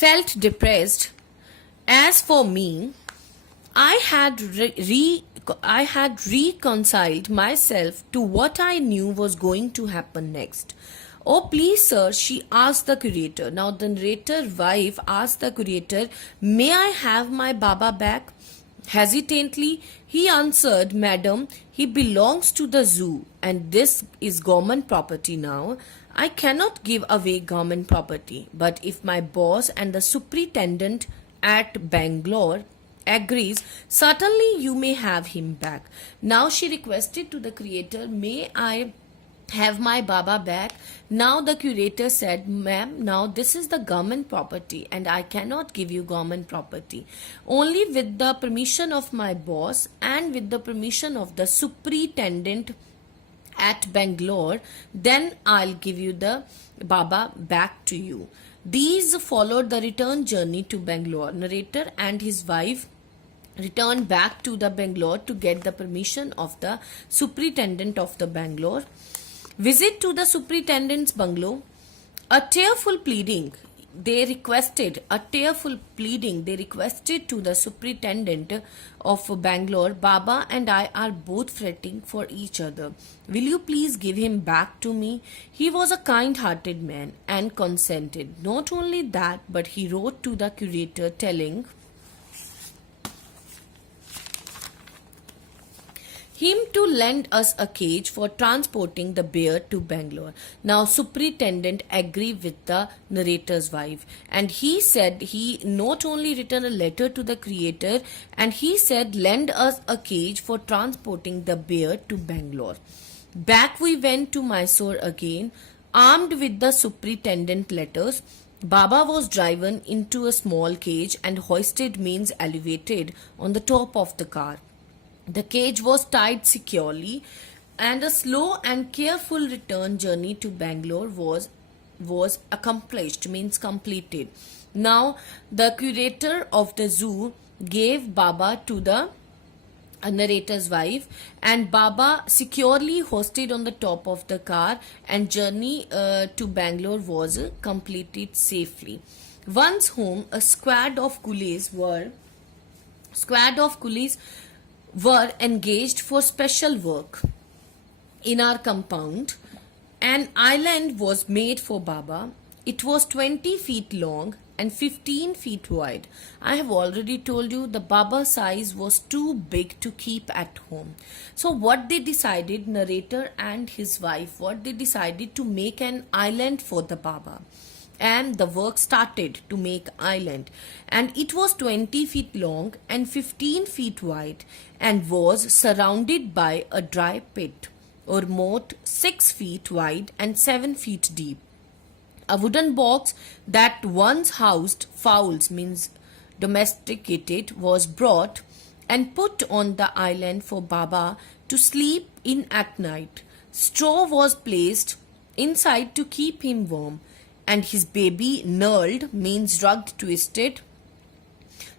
felt depressed. As for me, I had reconciled myself to what I knew was going to happen next. Oh, please, sir, she asked the curator. Now, the narrator wife asked the curator, may I have my Baba back? Hesitantly, he answered, Madam, he belongs to the zoo and this is government property now. I cannot give away government property, but if my boss and the superintendent at Bangalore agrees, certainly you may have him back. Now she requested to the curator, may I have my Baba back? Now the curator said, ma'am, now this is the government property and I cannot give you government property. Only with the permission of my boss and with the permission of the superintendent at Bangalore, then I'll give you the Baba back to you. These followed the return journey to Bangalore. Narrator and his wife returned back to the Bangalore to get the permission of the superintendent of the Bangalore. Visit to the superintendent's bungalow. A tearful pleading they requested to the superintendent of Bangalore, Baba and I are both fretting for each other. Will you please give him back to me? He was a kind-hearted man and consented. Not only that, but he wrote to the curator telling him to lend us a cage for transporting the bear to Bangalore. Now superintendent agreed with the narrator's wife, and he said he not only written a letter to the creator, and he said lend us a cage for transporting the bear to Bangalore. Back we went to Mysore again, armed with the superintendent letters. Baba was driven into a small cage and hoisted, means elevated, on the top of the car. The cage was tied securely, and a slow and careful return journey to Bangalore was accomplished, means completed. Now, the curator of the zoo gave Baba to the narrator's wife, and Baba securely hosted on the top of the car, and journey to Bangalore was completed safely. Once home, a squad of coolies were engaged for special work. In our compound, an island was made for Baba. It was 20 feet long and 15 feet wide. I have already told you the Baba size was too big to keep at home. So what they decided, narrator and his wife, to make an island for the Baba. And the work started to make island, and it was 20 feet long and 15 feet wide and was surrounded by a dry pit or moat 6 feet wide and 7 feet deep. A wooden box that once housed fowls, means domesticated, was brought and put on the island for Baba to sleep in at night. Straw was placed inside to keep him warm, and his baby knurled, means rugged, twisted,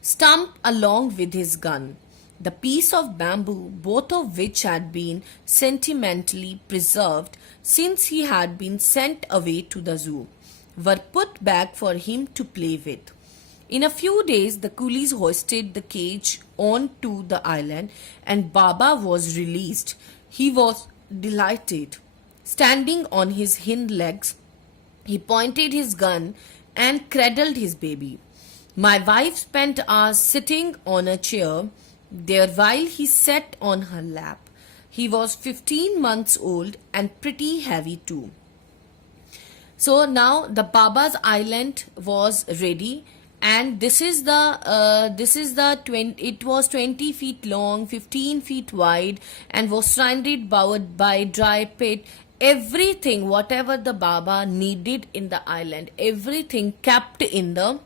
stump along with his gun. The piece of bamboo, both of which had been sentimentally preserved since he had been sent away to the zoo, were put back for him to play with. In a few days, the coolies hoisted the cage onto the island, and Baba was released. He was delighted. Standing on his hind legs, he pointed his gun and cradled his baby. My wife spent hours sitting on a chair there while he sat on her lap. He was 15 months old and pretty heavy too. So now the Baba's island was ready, and it was 20 feet long, 15 feet wide, and was surrounded by dry pit. Everything, whatever the Baba needed in the island, everything kept in the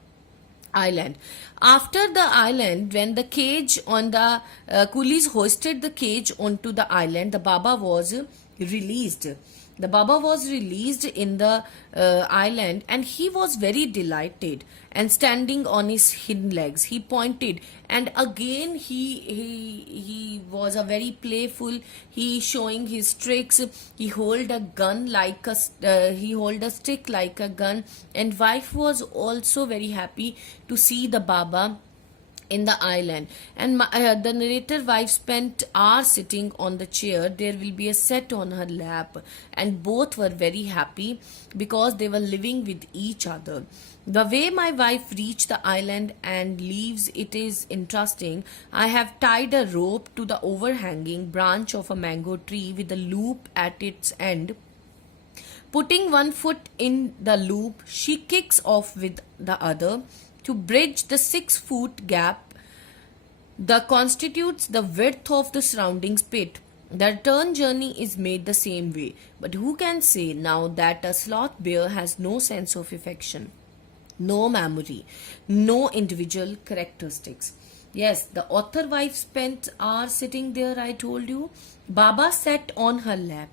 island. After the island, when the cage on the coolies hoisted the cage onto the island, the Baba was released. The Baba was released in the island, and he was very delighted. And standing on his hind legs, he pointed, and again he was a very playful. He showing his tricks. He hold a gun like he hold a stick like a gun, and wife was also very happy to see the Baba in the island. And the narrator wife spent hours sitting on the chair. There will be a set on her lap, and both were very happy because they were living with each other. The way my wife reached the island and leaves it is interesting. I have tied a rope to the overhanging branch of a mango tree with a loop at its end. Putting one foot in the loop, she kicks off with the other to bridge the 6-foot gap that constitutes the width of the surrounding pit. The return journey is made the same way. But who can say now that a sloth bear has no sense of affection, no memory, no individual characteristics? Yes, the author wife spent hours sitting there, I told you. Baba sat on her lap.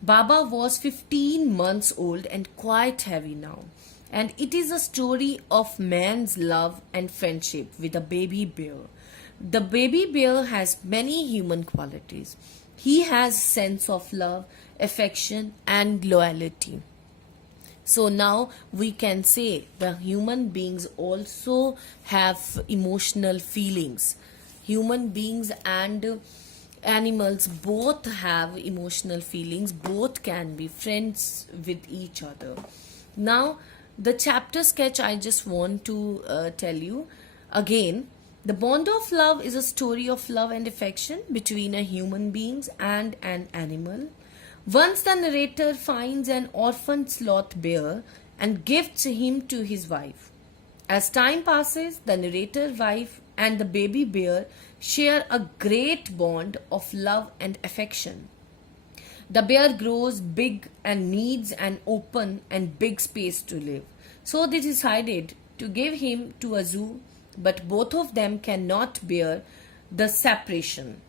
Baba was 15 months old and quite heavy now. And it is a story of man's love and friendship with a baby bear. The baby bear has many human qualities. He has sense of love, affection, and loyalty. So now we can say the human beings also have emotional feelings. Human beings and animals both have emotional feelings, both can be friends with each other. Now, the chapter sketch I just want to tell you again. The Bond of Love is a story of love and affection between a human being and an animal. Once the narrator finds an orphan sloth bear and gifts him to his wife. As time passes, the narrator wife and the baby bear share a great bond of love and affection. The bear grows big and needs an open and big space to live. So they decided to give him to a zoo, but both of them cannot bear the separation.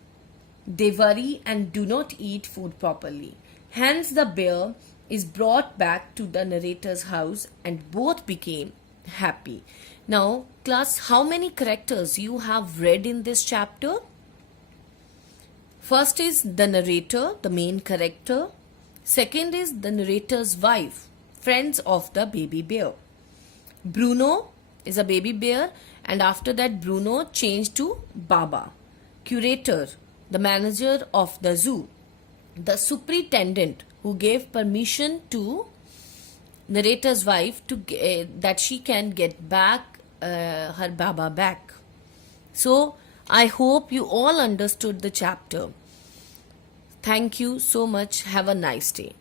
They worry and do not eat food properly. Hence, the bear is brought back to the narrator's house and both became happy. Now, class, how many characters you have read in this chapter? First is the narrator, the main character. Second is the narrator's wife, friends of the baby bear. Bruno is a baby bear, and after that Bruno changed to Baba. Curator, the manager of the zoo. The superintendent who gave permission to narrator's wife to that she can get back her Baba back. So I hope you all understood the chapter. Thank you so much. Have a nice day.